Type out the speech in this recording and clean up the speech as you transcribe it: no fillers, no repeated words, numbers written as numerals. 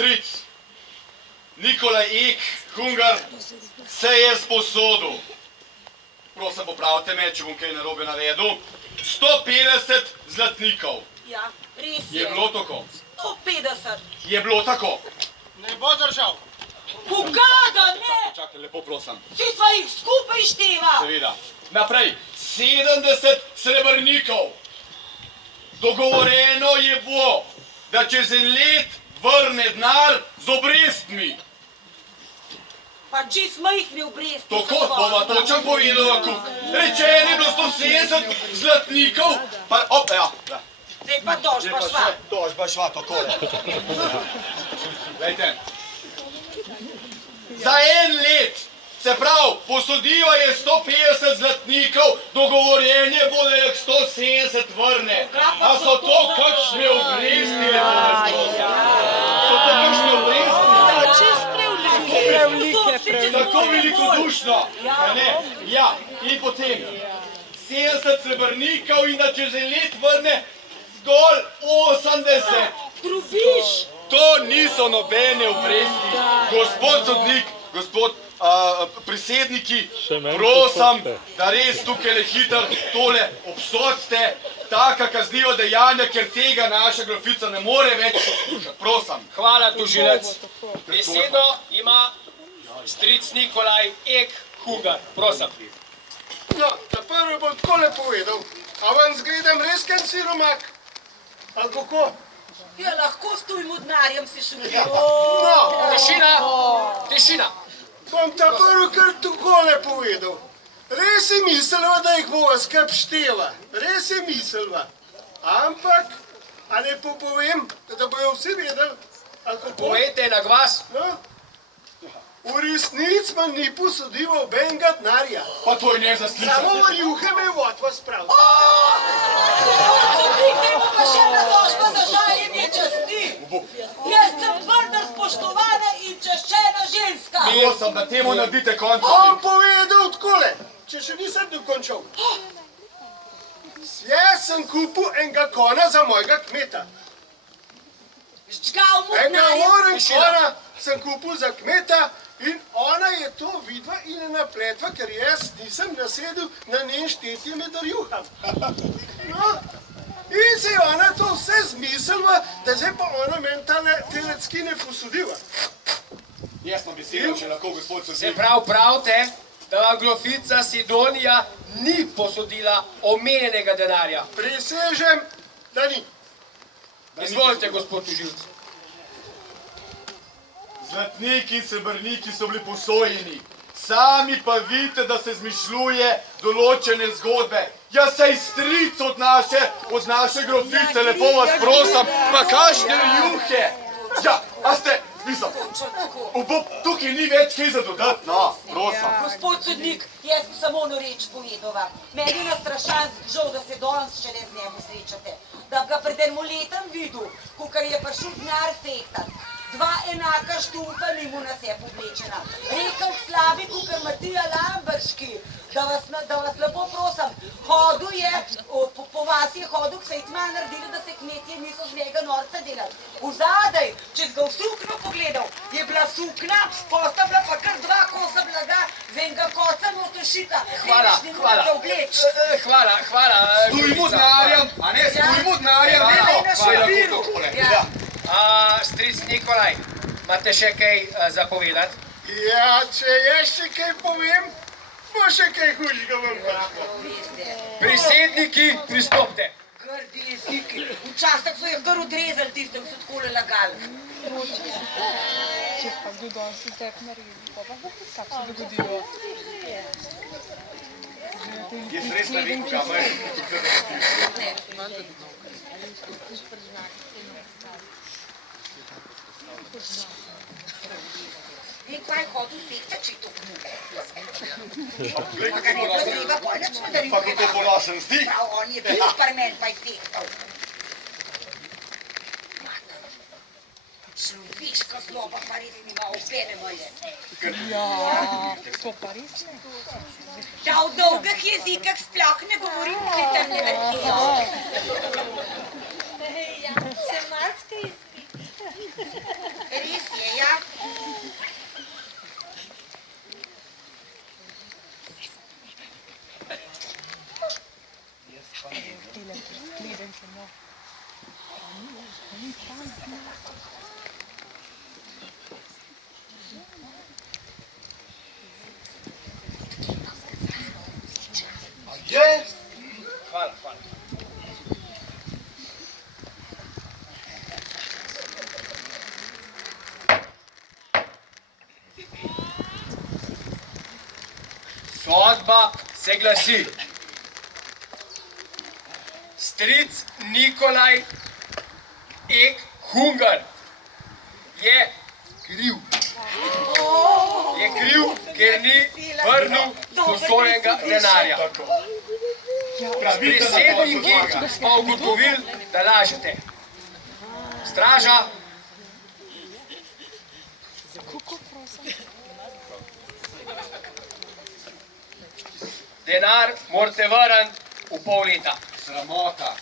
stric Nikolaj Ek, Hungar, se je sposodil. Prosim, popravite me, če bom kaj narobe naredil. 150 zlatnikov. Ja, res Je bilo tako? 150. Je bilo tako? Ne bo držal. Kogada ne? Čakaj, lepo prosim. Vsi sva jih skupaj števa. Seveda. Naprej, 70 srebrnikov. Dogovoreno je bilo, da čez en let vrne denar z obrestmi. Pa čist majhni obresti. Tako bova točen povedala, ko rečeni je bilo 170 zlatnikov, pa op, ja. Zdaj pa tožba šva. Tožba šva, takole. Glejte, za en let, se pravi, posodiva je 150 zlatnikov, dogovorjenje bo, da jih 170 vrne. A so to kakšne obresti, lepo vas prosim? So to kakšne obresti? Tako velikodušno. Ja, in potem 70 srebrnikov in da čez en let vrne zgolj 80. Trubiš. To niso nobene obresti. Gospod sodnik, gospod prisedniki, prosim, da res tukaj le hitro tole obsodite, taka kazniva dejanja, ker tega naša grofica ne more več poslušati. Prosim. Hvala, tožilec. Besedo ima stric Nikolaj Ek, Hungar. Prosim. No, ta prvi bom takole povedal. A vam zgledam res ken siromak? Ali kako? Ja, lahko s tujim denarjem se šuti. No, Tišina, tišina. bom ta prvi kar takole povedal. Res je mislila, da jih bova skrb štela. Res je mislila. Ampak, a ne povem, da bojo vsi vedeli, ali kako? Povejte na glas. No, v resnici pa ni posodil obenega denarja. Pa to je nezaslišano. Samo v rjuhe me je vodva spravil. Sodnik, zdaj bo pa še ena tožba za žaljenje časti. Jaz sem tvrda, spoštovana in čaščena ženska. Prosim, da temu naredite konec. On povedal takole, če še nisem dokončal. Jaz sem kupil enega kona za mojega kmeta. Ščgal mu Enega denarjem. oren kona sem kupil za kmeta in ona je to vidva in je napletva, ker jaz nisem nasedel na njen štetje med rjuham. No, in se je ona to vse zmislila, da zdaj pa ona meni te leckine posodiva. Jaz imam besedo, če lahko gospod Se sodnik. pravite, da vam grofica Sidonija ni posodila omenjenega denarja. Prisežem, da ni. Izvolite, gospod tožilec. Zlatniki in srebrniki so bili posojeni. Sami pa vidite, da se zmišljuje določene zgodbe. Ja, saj stric od naše grofice, lepo vas prosim, pa kakšne rjuhe. Ja, a ste, mislim, tukaj ni več kaj za dodati, no, prosim. Gospod sodnik, jaz bi samo eno reč povedala. Meni je nastrašan žal, da se danes še ne z njemu srečate. Da bi ga pred enim letom videl, kakor je prišel denar fehtat. Dva enaka štumpa ni mu na sebi oblečena. Rekel slabi, kakor Matija Lambrški, da vas lepo prosim, hodil je, po vas je hodil, se je tma naredili, da se kmetje niso z njega norca delali. V zadaj, če si ga v sukno pogledal, je bila sukna, posta bila pa kar 2 kosa blaga, z enega koca noto šita. Hvala, hvala. Hvala. Stojimo denarjem, a ne, stojimo denarjem, Hvala. Ja. Stric Nikolaj, imate še kaj zapovedati? Ja, če jaz še kaj povem, bo še kaj hujšega vam prišlo. Prisedniki, pristopite. Grdi jeziki. Včasih so jih kar odrezali tistem, ki so takole lagali. Če pa kdo danes v tep naredi, pa bo kak se dogodilo. Jaz res ne vem, kaj me In kaj hodil fehtat, če je to knuka? Glej, Pa ga ne bilo treba pojnač nadaril. Pa kako ponosen zdi. Prav, on je bil par men, pa je fehtal. Človeška zloba pa res nima obene moje. Ja, to pa res ne. Da v dolgih jezikah sploh ne govorim, se tam ne vrtijo. Se malce izpi. Res Sodba se glasi. Stric Nikolaj Ek Hungar je kriv. Je kriv, ker ni vrnil sposojenega denarja. Prisedniki pa ugotovili, da lažete. Straža, denar morate vrniti v pol leta. Sramota.